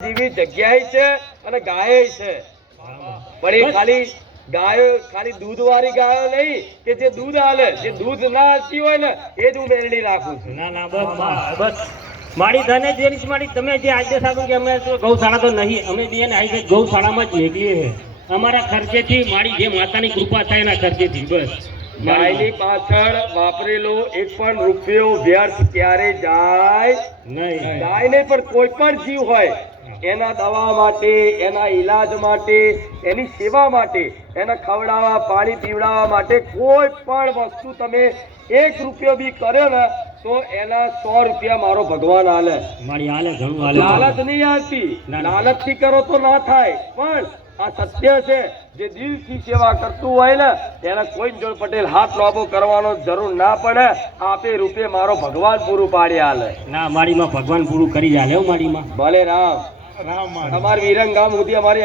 જેવી જગ્યાએ છે અને ગાય છે. પણ એ ખાલી ગાયો ખાલી દૂધ વાળી ગાયો નહીં કે જે દૂધ આલે જે દૂધ ના આપતી હોય ને એ જ હું મેળવી રાખું છું. ના ના બસ બસ, મારી ધને જે રીત મારી તમે જે આજે આપો કે અમે ગૌશાળા તો નહીં અમે બી એને આજે ગૌશાળામાં જ મેકલીએ છે અમારા ખર્ચેથી મારી જે માતાની કૃપા થાય એના ખર્ચેથી બસ. ગાયની પાછળ વાપરેલો એક પણ રૂપિયો વ્યર્થ ક્યારે જાય? નહીં. ગાય નહીં પણ કોઈ પણ જીવ હોય એના દવા માટે એના ઈલાજ માટે એની સેવા માટે એને ખવડાવવા પાણી પીવડાવવા માટે કોઈ પણ વસ્તુ તમે એક રૂપિયો બી કર્યો ને તો એના સો રૂપિયા મારો ભગવાન આલે. મારી હાલે ઘણું હાલે લાલચ નહીં આવતી. લાલચથી કરો તો ના થાય. પણ આ સત્ય છે જે દિલથી સેવા કરતું હોય ને એને કોઈ જોડ પટેલ હાથ લાંબો કરવાનો જરૂર ના પડે. આપે રૂપે મારો ભગવાન પૂરું પાડી આલે. ના મારીમાં ભગવાન પૂરું કરી હો મારીમાં. ભલે રામ અમારી વિરંગામ સુધી અમારી